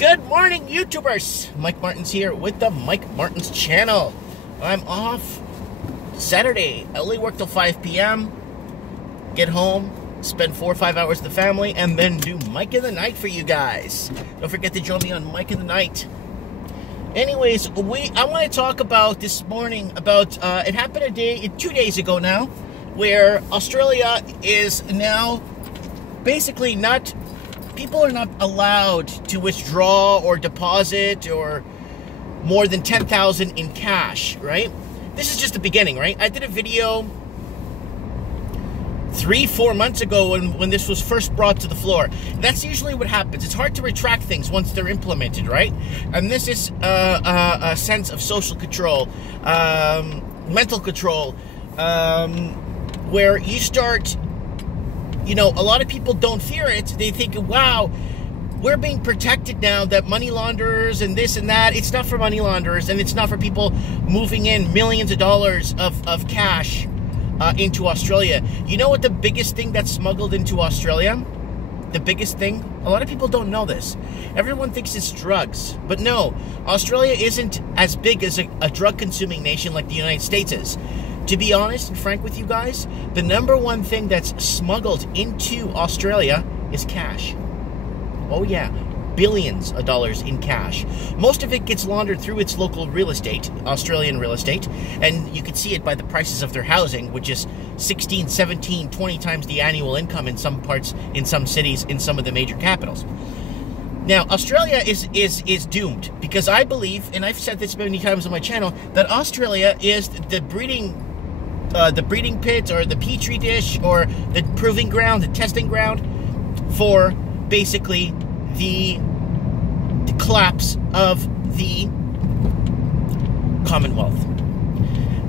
Good morning, YouTubers. Mike Martins here with the Mike Martins channel. I'm off Saturday. I only work till 5 p.m. Get home, spend 4 or 5 hours with the family, and then do Mike in the Night for you guys. Don't forget to join me on Mike in the Night. Anyways, I want to talk about this morning about it happened 2 days ago now, where Australia is now basically not. People are not allowed to withdraw or deposit or more than $10,000 in cash, right? This is just the beginning, right? I did a video 3-4 months ago when this was first brought to the floor. That's usually what happens. It's hard to retract things once they're implemented, right? And this is a sense of social control, mental control, where you start. You know, a lot of people don't fear it. They think, wow, we're being protected now that money launderers and this and that. It's not for money launderers, and it's not for people moving in millions of dollars of cash into Australia. You know what the biggest thing that's smuggled into Australia? The biggest thing? A lot of people don't know this. Everyone thinks it's drugs. But no, Australia isn't as big as a drug-consuming nation like the United States is. To be honest and frank with you guys, the number one thing that's smuggled into Australia is cash. Oh yeah, billions of dollars in cash. Most of it gets laundered through its local real estate, Australian real estate, and you can see it by the prices of their housing, which is 16, 17, 20 times the annual income in some parts, in some cities, in some of the major capitals. Now, Australia is doomed, because I believe, and I've said this many times on my channel, that Australia is the breeding pit or the petri dish or the proving ground, the testing ground for basically the collapse of the Commonwealth.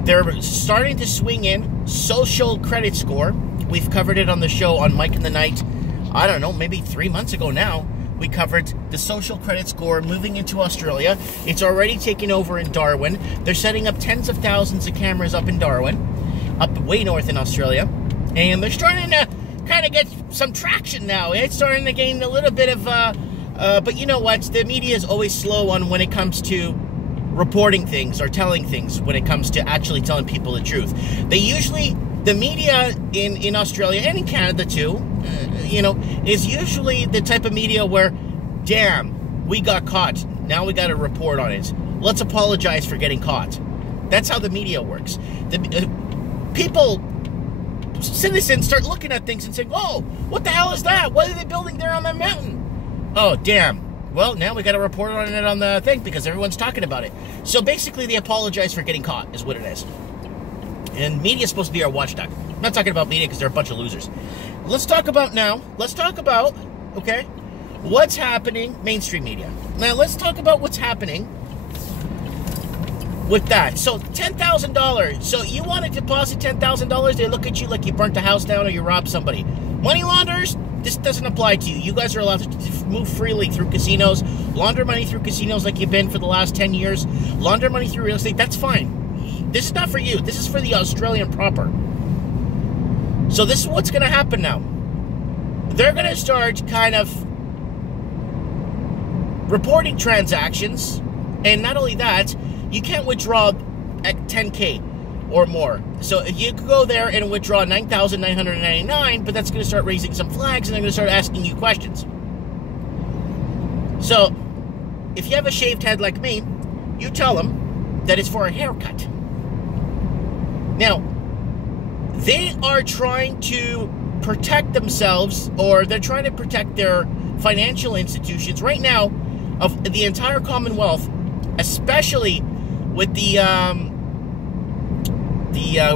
They're starting to swing in social credit score. We've covered it on the show on Mike in the Night, I don't know, maybe 3 months ago now. We covered the social credit score moving into Australia. It's already taken over in Darwin. They're setting up tens of thousands of cameras up in Darwin, up way north in Australia. And they're starting to kind of get some traction now. It's starting to gain a little bit of, but you know what? The media is always slow on when it comes to reporting things or telling things, when it comes to actually telling people the truth. The media in Australia and in Canada too, you know, is usually the type of media where, damn, we got caught. Now we got to report on it. Let's apologize for getting caught. That's how the media works. People, citizens, start looking at things and saying, "Oh, what the hell is that? What are they building there on that mountain? Oh, damn. Well, now we got to report on it on the thing because everyone's talking about it." So basically, they apologize for getting caught, is what it is. And media is supposed to be our watchdog. I'm not talking about media because they're a bunch of losers. Let's talk about, okay, what's happening, mainstream media. Now, let's talk about what's happening with that. So, $10,000. So, you want to deposit $10,000, they look at you like you burnt a house down or you robbed somebody. Money launderers, this doesn't apply to you. You guys are allowed to move freely through casinos, launder money through casinos like you've been for the last 10 years, launder money through real estate, that's fine. This is not for you. This is for the Australian proper. So this is what's going to happen now. They're going to start kind of reporting transactions. And not only that, you can't withdraw at 10K or more. So you could go there and withdraw $9,999, but that's going to start raising some flags and they're going to start asking you questions. So if you have a shaved head like me, you tell them that it's for a haircut. Now, they are trying to protect themselves, or they're trying to protect their financial institutions right now of the entire Commonwealth, especially with the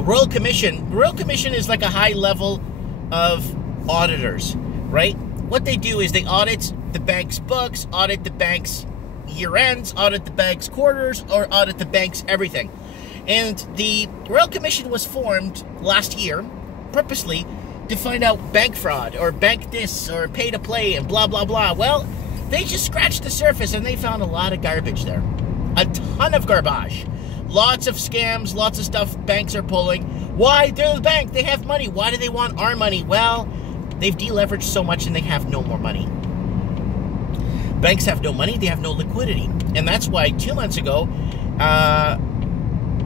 Royal Commission. The Royal Commission is like a high level of auditors, right? What they do is they audit the bank's books, audit the bank's year ends, audit the bank's quarters, or audit the bank's everything. And the Royal Commission was formed last year purposely to find out bank fraud or bank this or pay to play and blah, blah, blah. Well, they just scratched the surface and they found a lot of garbage there. A ton of garbage. Lots of scams, lots of stuff banks are pulling. Why? They're the bank. They have money. Why do they want our money? Well, they've deleveraged so much and they have no more money. Banks have no money, they have no liquidity. And that's why 2 months ago,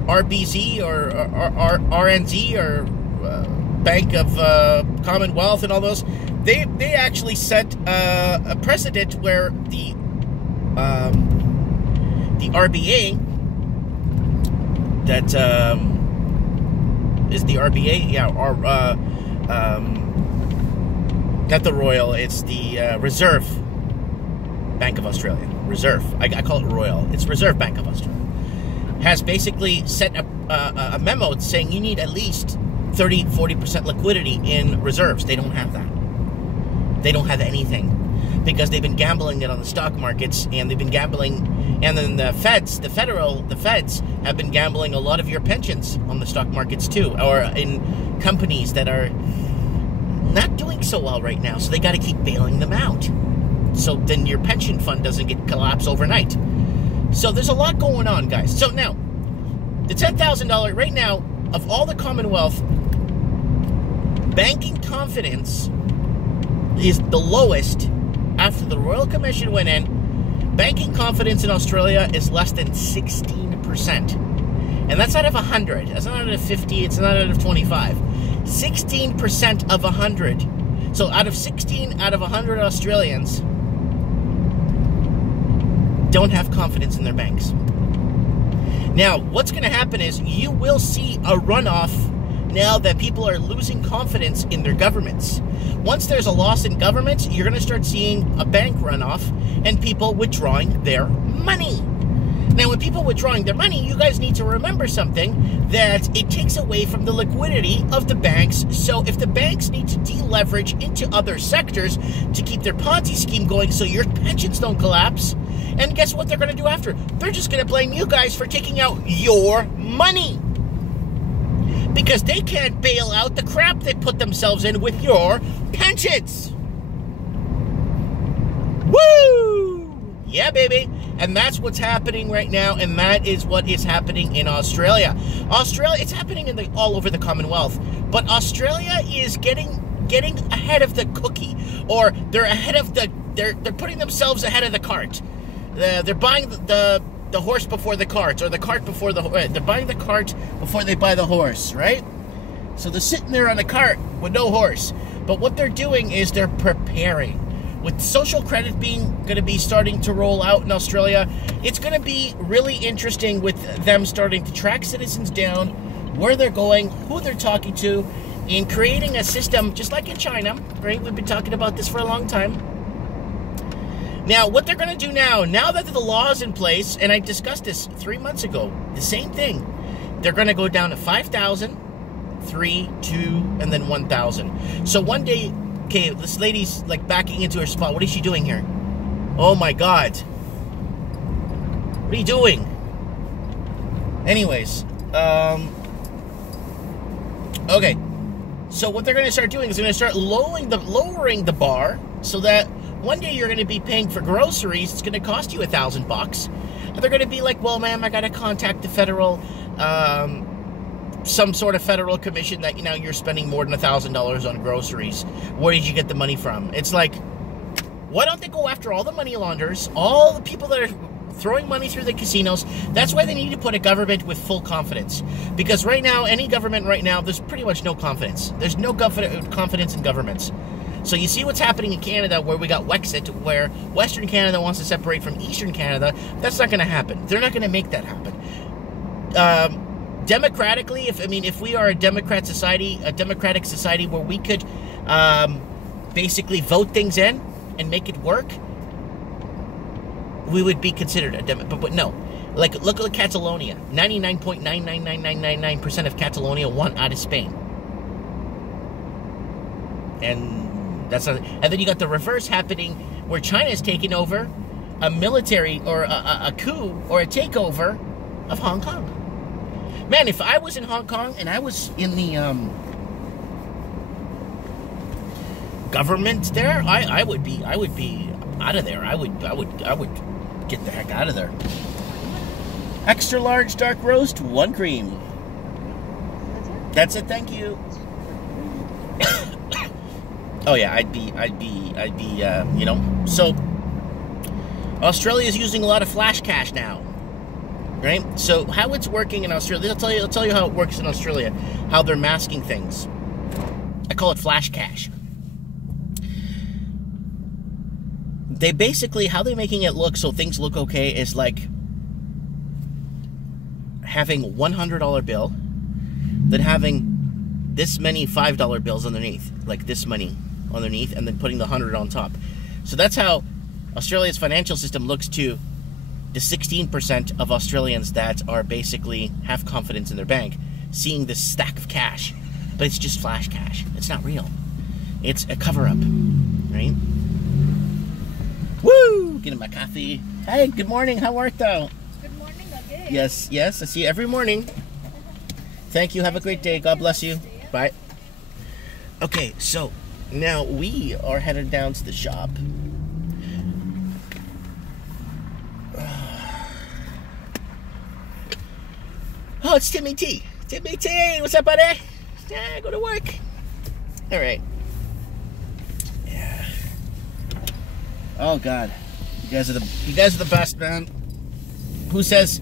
RBZ or RNZ or Bank of Commonwealth and all those, they actually set a precedent where the RBA, that is the RBA, yeah, or not the Royal, it's the Reserve Bank of Australia. Reserve, I call it Royal. It's Reserve Bank of Australia. Has basically set a memo saying you need at least 30-40% liquidity in reserves. They don't have that. They don't have anything because they've been gambling it on the stock markets, and they've been gambling, and then the feds have been gambling a lot of your pensions on the stock markets too, or in companies that are not doing so well right now. So they got to keep bailing them out. So then your pension fund doesn't get collapse overnight. So there's a lot going on, guys. So now, the $10,000 right now, of all the Commonwealth, banking confidence is the lowest after the Royal Commission went in. Banking confidence in Australia is less than 16%. And that's out of 100. That's not out of 50. It's not out of 25. 16% of 100. So out of 16 out of 100 Australians don't have confidence in their banks. Now, what's going to happen is you will see a runoff now that people are losing confidence in their governments. Once there's a loss in governments, you're going to start seeing a bank runoff and people withdrawing their money. Now, when people withdrawing their money, you guys need to remember something, that it takes away from the liquidity of the banks. So if the banks need to deleverage into other sectors to keep their Ponzi scheme going so your pensions don't collapse, and guess what they're going to do after? They're just going to blame you guys for taking out your money. Because they can't bail out the crap they put themselves in with your pensions. Woo! Yeah, baby. And that's what's happening right now, and that is what is happening in Australia. It's happening all over the Commonwealth, but Australia is getting ahead of the cookie, or they're ahead of they're putting themselves ahead of the cart. They're buying the horse before the cart, or the cart before the horse. They're buying the cart before they buy the horse, right? So they're sitting there on the cart with no horse. But what they're doing is they're preparing. With social credit going to be starting to roll out in Australia, it's going to be really interesting with them starting to track citizens down, where they're going, who they're talking to, in creating a system just like in China, right? We've been talking about this for a long time. Now, what they're going to do now that the law is in place, and I discussed this 3 months ago, the same thing, they're going to go down to 5,000, 3, 2, and then 1,000. So one day, okay, this lady's like backing into her spot. What is she doing here? Oh my God. What are you doing? Anyways, okay. So what they're going to start doing is they're going to start lowering the bar, so that one day you're going to be paying for groceries. It's going to cost you $1,000, and they're going to be like, "Well, ma'am, I got to contact the federal, some sort of federal commission that you're spending more than $1,000 on groceries. Where did you get the money from?" It's like, why don't they go after all the money launderers, all the people that are throwing money through the casinos? That's why they need to put a government with full confidence. Because right now, any government right now, there's pretty much no confidence. There's no confidence in governments. So you see what's happening in Canada, where we got Wexit, where Western Canada wants to separate from Eastern Canada. That's not going to happen. They're not going to make that happen. Democratically, if we are a democratic society where we could basically vote things in and make it work, we would be considered a democrat. But no, like look at Catalonia. 99.99999% of Catalonia want out of Spain, and that's not. And then you got the reverse happening, where China is taking over a military or a coup or a takeover of Hong Kong. Man, if I was in Hong Kong and I was in the government there, I would be out of there. I would get the heck out of there. Extra large dark roast, 1 cream. That's it. Thank you. Oh yeah, I'd be. So Australia is using a lot of flash cash now, right? So how it's working in Australia, I'll tell you how it works in Australia, how they're masking things. I call it flash cash. They basically, how they're making it look so things look okay is like having $100 bill, then having this many $5 bills underneath, like this money underneath, and then putting the 100 on top. So that's how Australia's financial system looks to the 16% of Australians that are basically have confidence in their bank, seeing this stack of cash. But it's just flash cash. It's not real. It's a cover-up, right? Woo! Getting my coffee. Hey, good morning. How art thou? Good morning again. Yes, yes. I see you every morning. Thank you. Have a great day. God bless you. Bye. Okay, so now we are headed down to the shop. Oh, it's Timmy T. Timmy T, what's up, buddy? Yeah, go to work. All right. Yeah. Oh God, you guys are the best, man. Who says?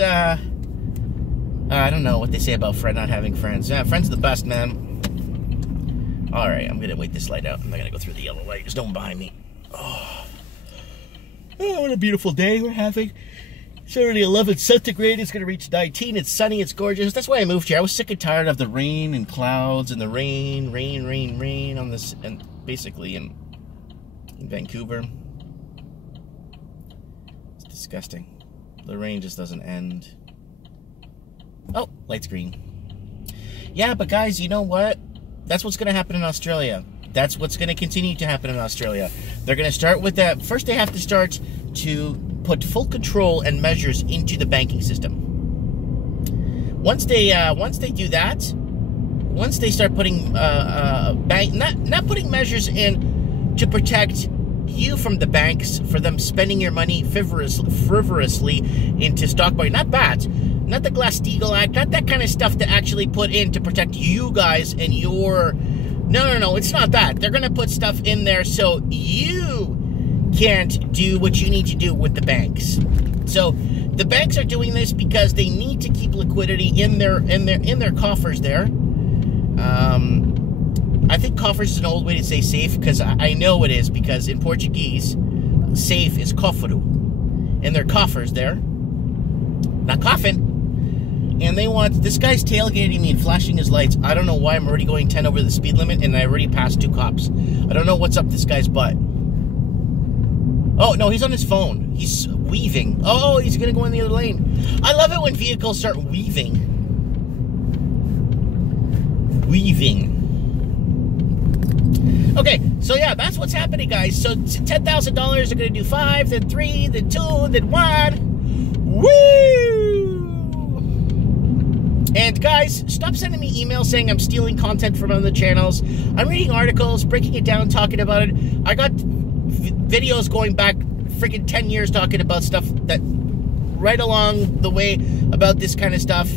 I don't know what they say about friend not having friends. Yeah, friends are the best, man. All right, I'm gonna wait this light out. I'm not gonna go through the yellow light. There's no one behind me. Oh, what a beautiful day we're having. It's already 11 centigrade. It's going to reach 19. It's sunny. It's gorgeous. That's why I moved here. I was sick and tired of the rain and clouds and the rain on this, and basically in Vancouver. It's disgusting. The rain just doesn't end. Oh, light's green. Yeah, but guys, you know what? That's what's going to happen in Australia. That's what's going to continue to happen in Australia. They're going to start with that. First, they have to start to put full control and measures into the banking system. Once they do that, once they start putting not putting measures in to protect you from the banks for them spending your money frivolously into stock market, not that, not the Glass-Steagall Act, not that kind of stuff to actually put in to protect you guys and your. No, it's not that. They're going to put stuff in there so you can't do what you need to do with the banks. So the banks are doing this because they need to keep liquidity in their coffers there. I think coffers is an old way to say safe, because I know it is, because in Portuguese, safe is cofre. In their coffers there. Not coffin. And they want, this guy's tailgating me and flashing his lights. I don't know why. I'm already going 10 over the speed limit and I already passed 2 cops. I don't know what's up this guy's butt. Oh, no, he's on his phone. He's weaving. Oh, he's going to go in the other lane. I love it when vehicles start weaving. Okay, so yeah, that's what's happening, guys. So $10,000, they're going to do 5, then 3, then 2, then 1. Woo! And guys, stop sending me emails saying I'm stealing content from other channels. I'm reading articles, breaking it down, talking about it. I got videos going back freaking 10 years talking about stuff that right along the way about this kind of stuff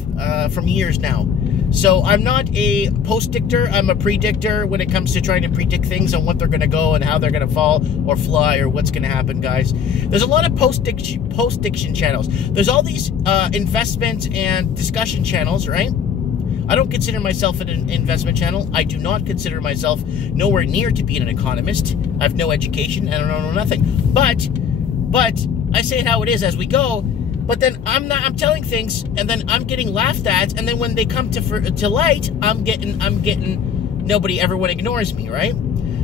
from years now. So I'm not a post-dictor, I'm a predictor when it comes to trying to predict things and what they're going to go and how they're going to fall or fly or what's going to happen, guys. There's a lot of post-diction channels. There's all these investment and discussion channels, right? I don't consider myself an investment channel. I do not consider myself nowhere near to being an economist. I have no education. I don't know nothing. But I say it how it is as we go. But then I'm telling things, and then I'm getting laughed at, and then when they come to light, I'm getting nobody, everyone ignores me, right?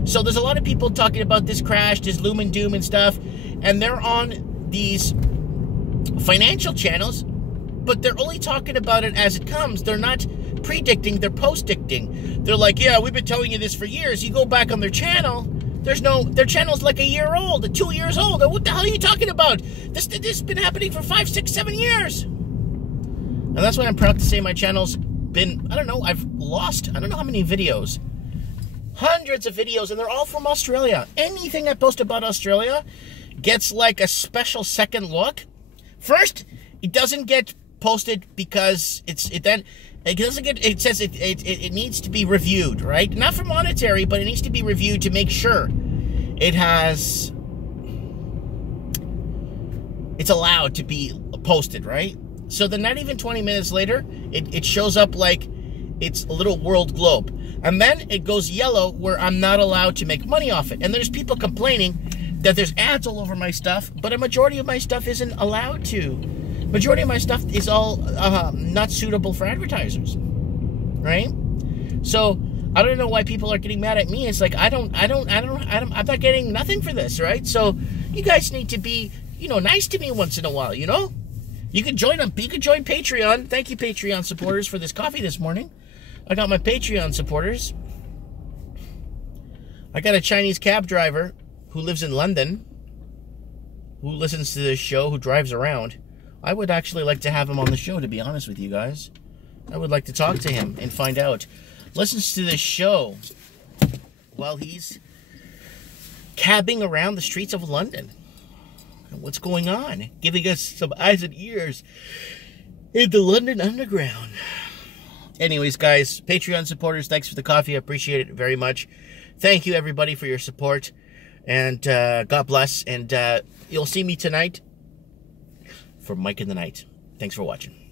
So there's a lot of people talking about this crash, this loom and doom and stuff, and they're on these financial channels, but they're only talking about it as it comes. They're not predicting, they're post-dicting. They're like, yeah, we've been telling you this for years. You go back on their channel, their channel's like a year old, 2 years old. What the hell are you talking about? This has been happening for 5, 6, 7 years. And that's why I'm proud to say my channel's been, I don't know, I've lost, I don't know how many videos. Hundreds of videos, and they're all from Australia. Anything I post about Australia gets like a special second look. First, it doesn't get posted because it says it needs to be reviewed, right? Not for monetary, but it needs to be reviewed to make sure it has it's allowed to be posted, right? So then not even 20 minutes later, it shows up like it's a little world globe. And then it goes yellow where I'm not allowed to make money off it. And there's people complaining that there's ads all over my stuff, but a majority of my stuff isn't allowed to. Majority of my stuff is all not suitable for advertisers, right? So I don't know why people are getting mad at me. It's like I'm not getting nothing for this, right? So you guys need to be, nice to me once in a while, You can join them. You can join Patreon. Thank you, Patreon supporters, for this coffee this morning. I got my Patreon supporters. I got a Chinese cab driver who lives in London, who listens to this show, who drives around. I would actually like to have him on the show, to be honest with you guys. I would like to talk to him and find out. Listens to this show while he's cabbing around the streets of London. What's going on? Giving us some eyes and ears in the London Underground. Anyways, guys, Patreon supporters, thanks for the coffee. I appreciate it very much. Thank you, everybody, for your support. And God bless. And you'll see me tonight for Mike in the Night. Thanks for watching.